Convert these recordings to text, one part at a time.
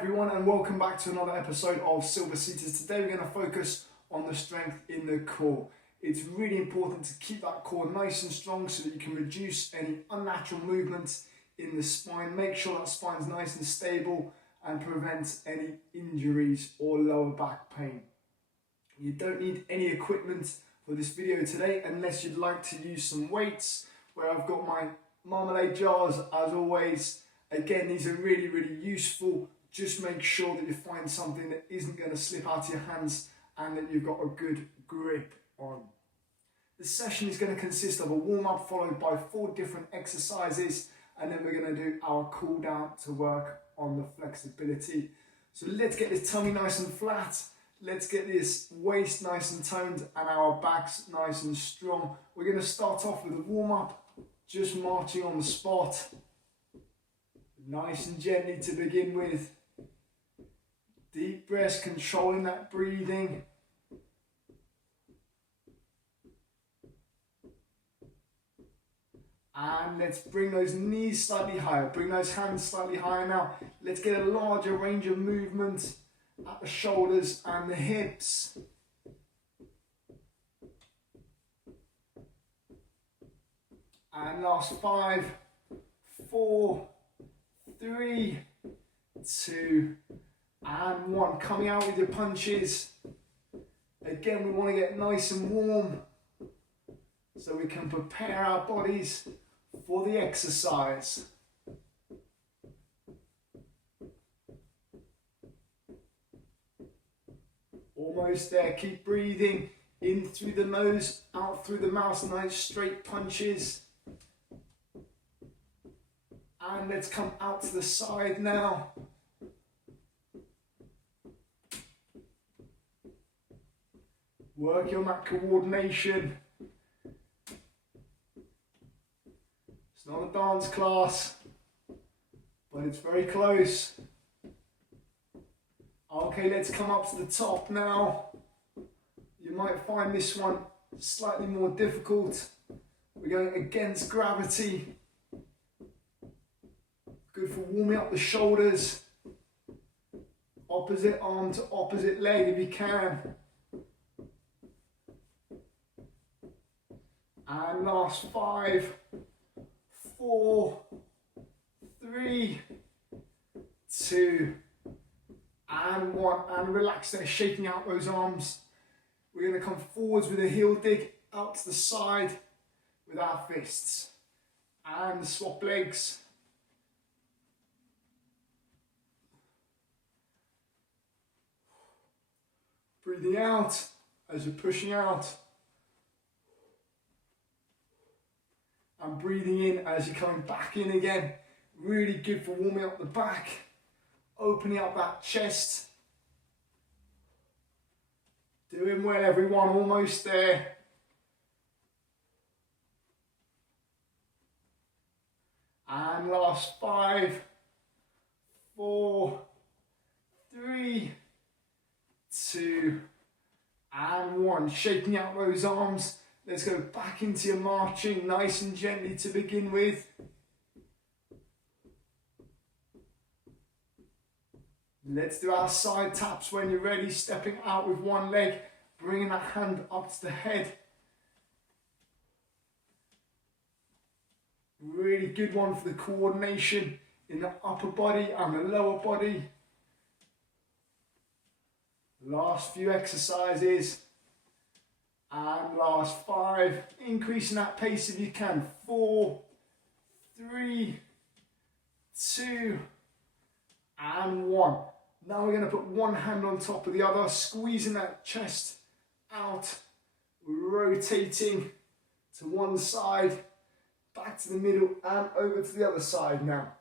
everyone, and welcome back to another episode of Silver Seaters. Today we're going to focus on the strength in the core. It's really important to keep that core nice and strong so that you can reduce any unnatural movements in the spine. Make sure that spine's nice and stable and prevents any injuries or lower back pain. You don't need any equipment for this video today unless you'd like to use some weights, where I've got my marmalade jars as always. Again, these are really useful. Just make sure that you find something that isn't going to slip out of your hands and that you've got a good grip on. The session is going to consist of a warm-up followed by 4 different exercises, and then we're going to do our cool down to work on the flexibility. So let's get this tummy nice and flat. Let's get this waist nice and toned and our backs nice and strong. We're going to start off with a warm-up, just marching on the spot. Nice and gently to begin with. Deep breaths, controlling that breathing. And let's bring those knees slightly higher. Bring those hands slightly higher now. Let's get a larger range of movement at the shoulders and the hips. And last 5, 4, 3, 2, and 1. Coming out with your punches. Again, we want to get nice and warm so we can prepare our bodies for the exercise. Almost there. Keep breathing in through the nose, out through the mouth. Nice straight punches. And let's come out to the side now. Working on that coordination. It's not a dance class, but it's very close. Okay, let's come up to the top now. You might find this one slightly more difficult. We're going against gravity. Good for warming up the shoulders. Opposite arm to opposite leg if you can. And last 5, 4, 3, 2, and 1. And relax there, shaking out those arms. We're going to come forwards with a heel dig out to the side with our fists. And swap legs. Breathing out as you're pushing out. And breathing in as you're coming back in again. Really good for warming up the back. Opening up that chest. Doing well, everyone. Almost there. And last 5, 4, 3, 2, and 1. Shaking out those arms. Let's go back into your marching, nice and gently to begin with. Let's do our side taps when you're ready, stepping out with one leg, bringing that hand up to the head. Really good one for the coordination in the upper body and the lower body. Last few exercises. And last 5, increasing that pace if you can. 4, 3, 2, and 1. Now we're going to put one hand on top of the other, squeezing that chest out, rotating to one side, back to the middle, and over to the other side now.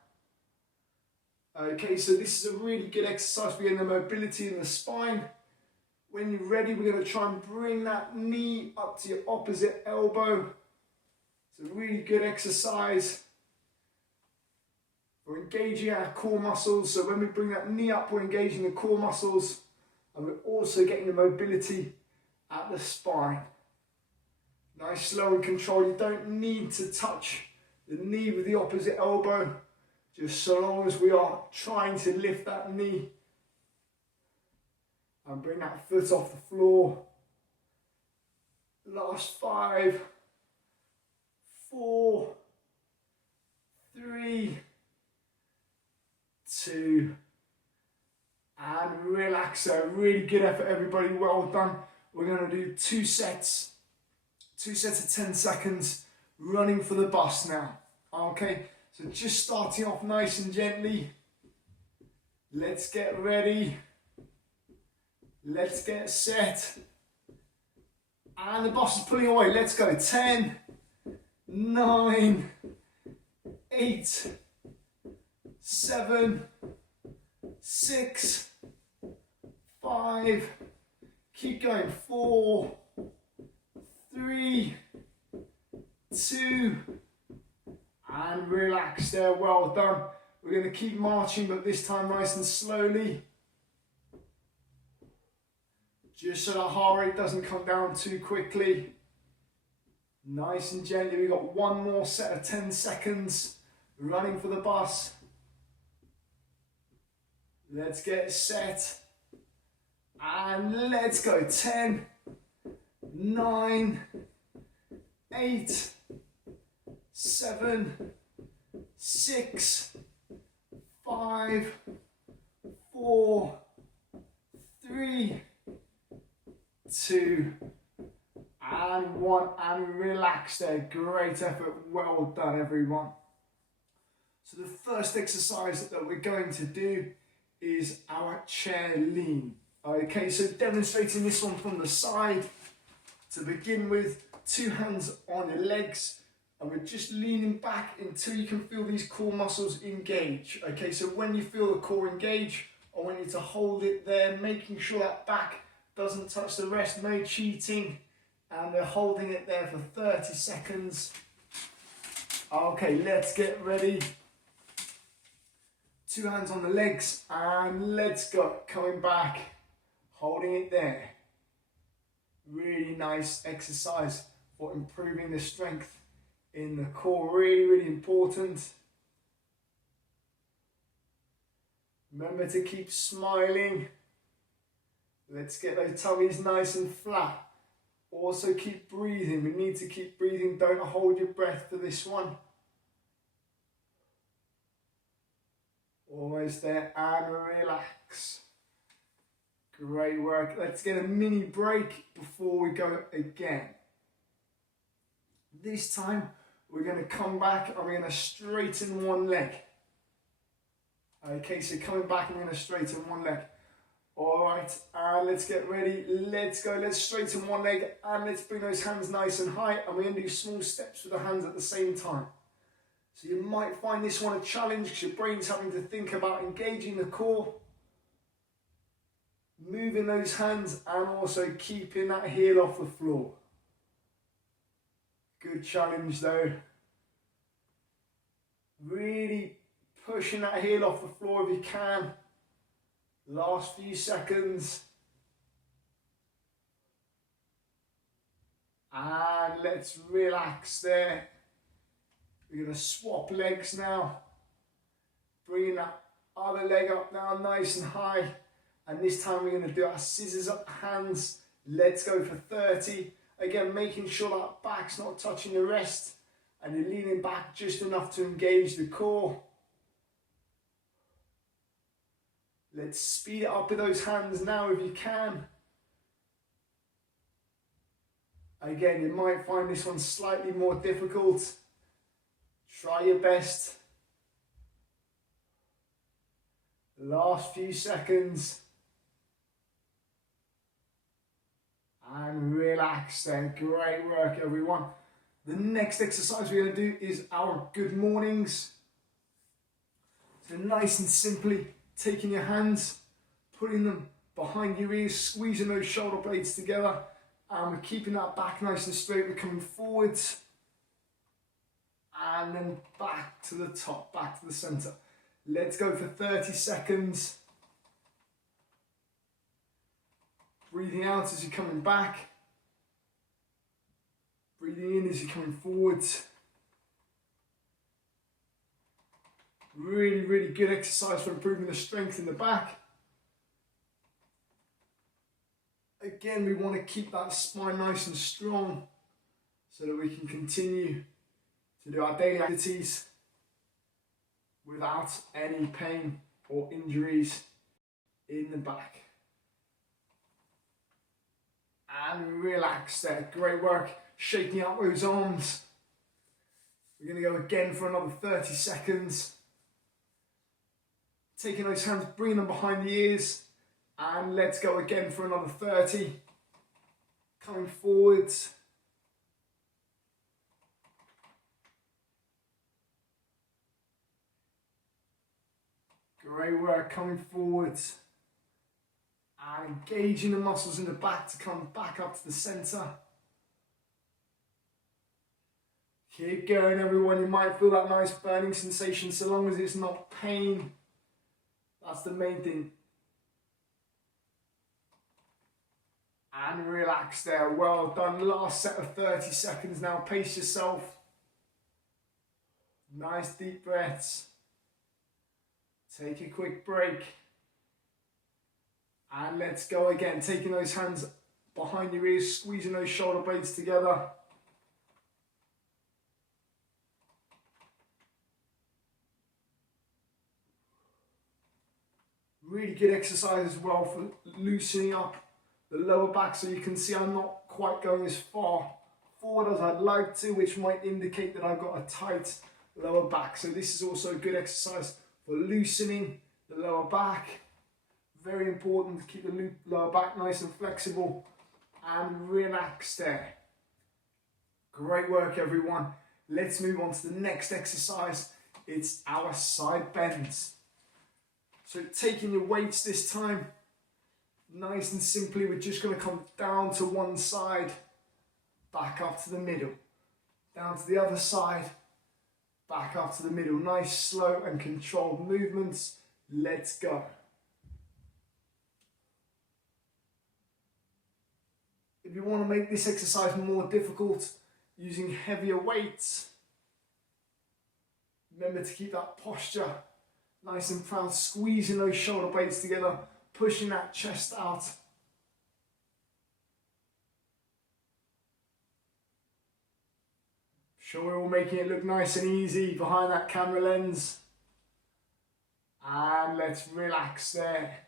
Okay, so this is a really good exercise for getting the mobility in the spine. When you're ready, we're going to try and bring that knee up to your opposite elbow. It's a really good exercise for engaging our core muscles. So when we bring that knee up, we're engaging the core muscles, and we're also getting the mobility at the spine. Nice, slow and controlled. You don't need to touch the knee with the opposite elbow. Just so long as we are trying to lift that knee and bring that foot off the floor. Last 5, 4, 3, 2, and relax. So really good effort, everybody. Well done. We're going to do 2 sets of 10 seconds, running for the bus now. Okay, so just starting off nice and gently. Let's get ready. Let's get set. And the bus is pulling away. Let's go. 10, 9, 8, 7, 6, 5, keep going, 4, 3, 2, and relax there. Well done. We're going to keep marching, but this time nice and slowly, just so the heart rate doesn't come down too quickly. Nice and gently. We've got one more set of 10 seconds, running for the bus. Let's get set, and let's go. 10, 9, 8, 7, 6, 5, 4, 3, 2, and 1, and relax there. Great effort. Well done, everyone. So the first exercise that we're going to do is our chair lean. Okay, so demonstrating this one from the side. To begin with, 2 hands on your legs, and we're just leaning back until you can feel these core muscles engage. Okay, so when you feel the core engage, I want you to hold it there, making sure that back doesn't touch the rest, no cheating, and we're holding it there for 30 seconds. Okay, let's get ready. 2 hands on the legs, and let's go. Coming back, holding it there. Really nice exercise for improving the strength in the core. Really, really important. Remember to keep smiling. Let's get those tummies nice and flat. Also keep breathing. We need to keep breathing. Don't hold your breath for this one. Almost there, and relax. Great work. Let's get a mini break before we go again. This time we're going to come back and we're going to straighten one leg. Okay, so coming back and we're going to straighten one leg. Alright, and let's get ready. Let's go. Let's straighten one leg, and let's bring those hands nice and high, and we're going to do small steps with the hands at the same time. So you might find this one a challenge because your brain's having to think about engaging the core, moving those hands, and also keeping that heel off the floor. Good challenge though. Really pushing that heel off the floor if you can. Last few seconds. And let's relax there. We're going to swap legs now. Bringing that other leg up now nice and high. And this time we're going to do our scissors up hands. Let's go for 30. Again, making sure that back's not touching the rest. And you're leaning back just enough to engage the core. Let's speed it up with those hands now if you can. Again, you might find this one slightly more difficult. Try your best. Last few seconds. And relax then. Great work, everyone. The next exercise we're going to do is our good mornings. So nice and simply, taking your hands, putting them behind your ears, squeezing those shoulder blades together, and we're keeping that back nice and straight. We're coming forwards, and then back to the top, back to the center. Let's go for 30 seconds. Breathing out as you're coming back. Breathing in as you're coming forwards. Really, really good exercise for improving the strength in the back. Again, we want to keep that spine nice and strong so that we can continue to do our daily activities without any pain or injuries in the back. And relax there. Great work. Shaking out those arms. We're going to go again for another 30 seconds. Taking those hands, bringing them behind the ears. And let's go again for another 30. Coming forwards. Great work, coming forwards. And engaging the muscles in the back to come back up to the center. Keep going, everyone. You might feel that nice burning sensation so long as it's not pain. That's the main thing. And relax there. Well done. Last set of 30 seconds now. Pace yourself. Nice deep breaths. Take a quick break. And let's go again. Taking those hands behind your ears, squeezing those shoulder blades together. Really good exercise as well for loosening up the lower back, so you can see I'm not quite going as far forward as I'd like to, which might indicate that I've got a tight lower back. So this is also a good exercise for loosening the lower back. Very important to keep the lower back nice and flexible and relaxed there. Great work, everyone. Let's move on to the next exercise. It's our side bends. So taking your weights this time, nice and simply, we're just going to come down to one side, back up to the middle, down to the other side, back up to the middle. Nice, slow and controlled movements. Let's go. If you want to make this exercise more difficult, using heavier weights, remember to keep that posture nice and proud, squeezing those shoulder blades together, pushing that chest out. Sure, we're all making it look nice and easy behind that camera lens. And let's relax there.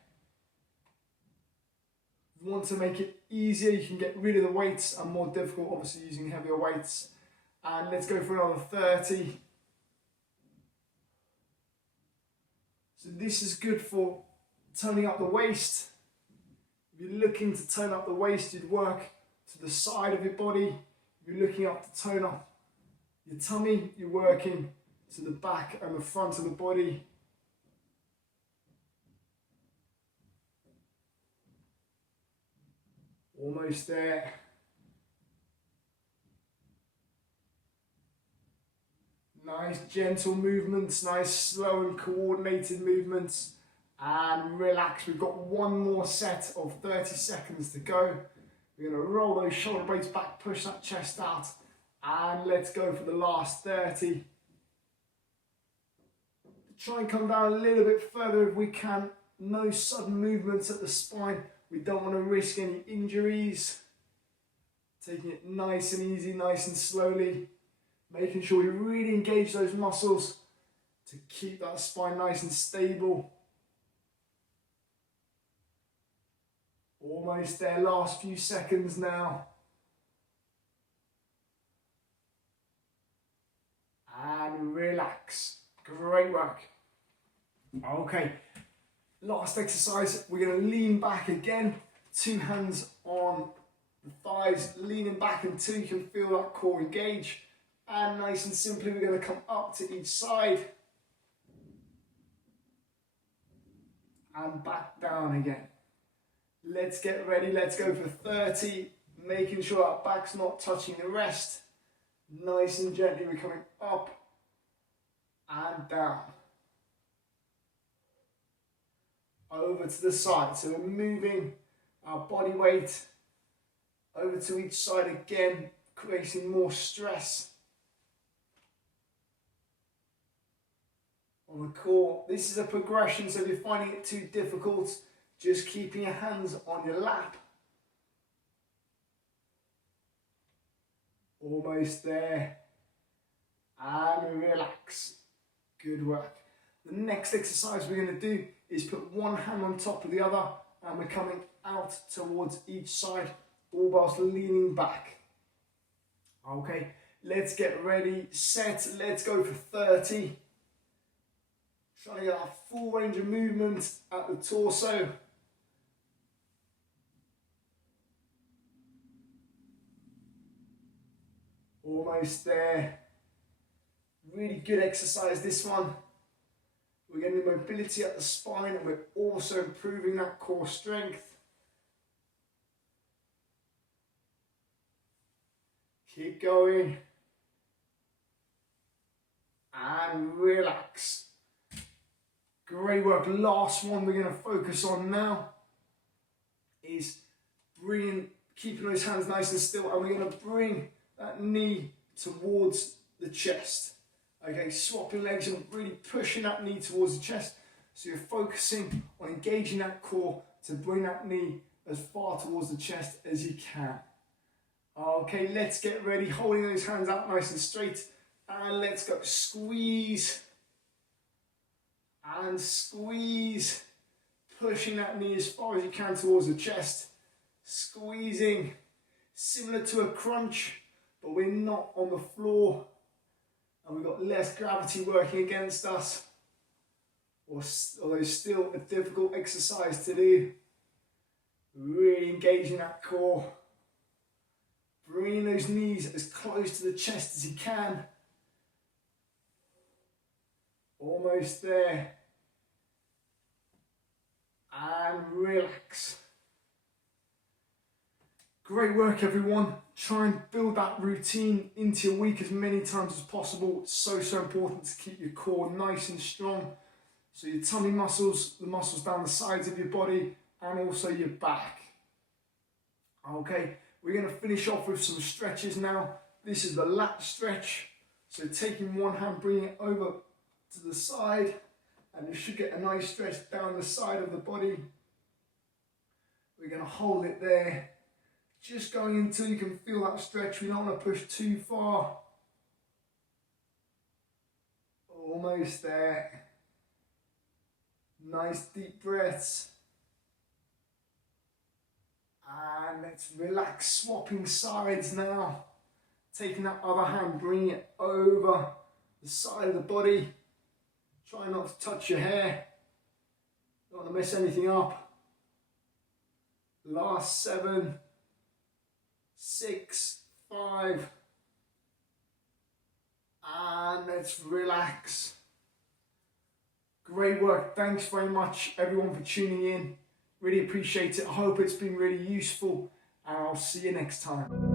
If you want to make it easier, you can get rid of the weights, and more difficult, obviously, using heavier weights. And let's go for another 30. So this is good for toning up the waist. If you're looking to tone up the waist, you'd work to the side of your body. If you're looking up to tone up your tummy, you're working to the back and the front of the body. Almost there. Nice gentle movements, nice slow and coordinated movements. And relax, we've got one more set of 30 seconds to go. We're going to roll those shoulder blades back, push that chest out, and let's go for the last 30. Try and come down a little bit further if we can. No sudden movements at the spine. We don't want to risk any injuries. Taking it nice and easy, nice and slowly. Making sure you really engage those muscles to keep that spine nice and stable. Almost there, last few seconds now. And relax. Great work. Okay, last exercise, we're going to lean back again. Two hands on the thighs, leaning back until you can feel that core engage. And nice and simply, we're going to come up to each side. And back down again. Let's get ready, let's go for 30. Making sure our back's not touching the rest. Nice and gently, we're coming up and down. Over to the side, so we're moving our body weight over to each side again, creating more stress on the core. This is a progression, so if you're finding it too difficult, just keeping your hands on your lap. Almost there. And relax. Good work. The next exercise we're going to do is put one hand on top of the other, and we're coming out towards each side, all whilst leaning back. Okay, let's get ready, set, let's go for 30. Trying to get that full range of movement at the torso. Almost there. Really good exercise, this one. We're getting the mobility at the spine, and we're also improving that core strength. Keep going. And relax. Great work. Last one we're going to focus on now is keeping those hands nice and still, and we're going to bring that knee towards the chest. Okay, swapping legs and really pushing that knee towards the chest. So you're focusing on engaging that core to bring that knee as far towards the chest as you can. Okay, let's get ready. Holding those hands out nice and straight. And let's go. Squeeze. And squeeze. Pushing that knee as far as you can towards the chest. Squeezing. Similar to a crunch, but we're not on the floor. And we've got less gravity working against us. Although still a difficult exercise to do. Really engaging that core. Bringing those knees as close to the chest as you can. Almost there. And relax. Great work, everyone. Try and build that routine into your week as many times as possible. It's so important to keep your core nice and strong. So your tummy muscles, the muscles down the sides of your body, and also your back. Okay, we're going to finish off with some stretches now. This is the lat stretch. So taking one hand, bringing it over to the side, and you should get a nice stretch down the side of the body. We're going to hold it there. Just going until you can feel that stretch. We don't want to push too far. Almost there. Nice deep breaths. And let's relax, swapping sides now. Taking that other hand, bringing it over the side of the body. Try not to touch your hair. Don't want to mess anything up. Last 7, 6, 5, and let's relax. Great work. Thanks very much, everyone, for tuning in. Really appreciate it. I hope it's been really useful, and I'll see you next time.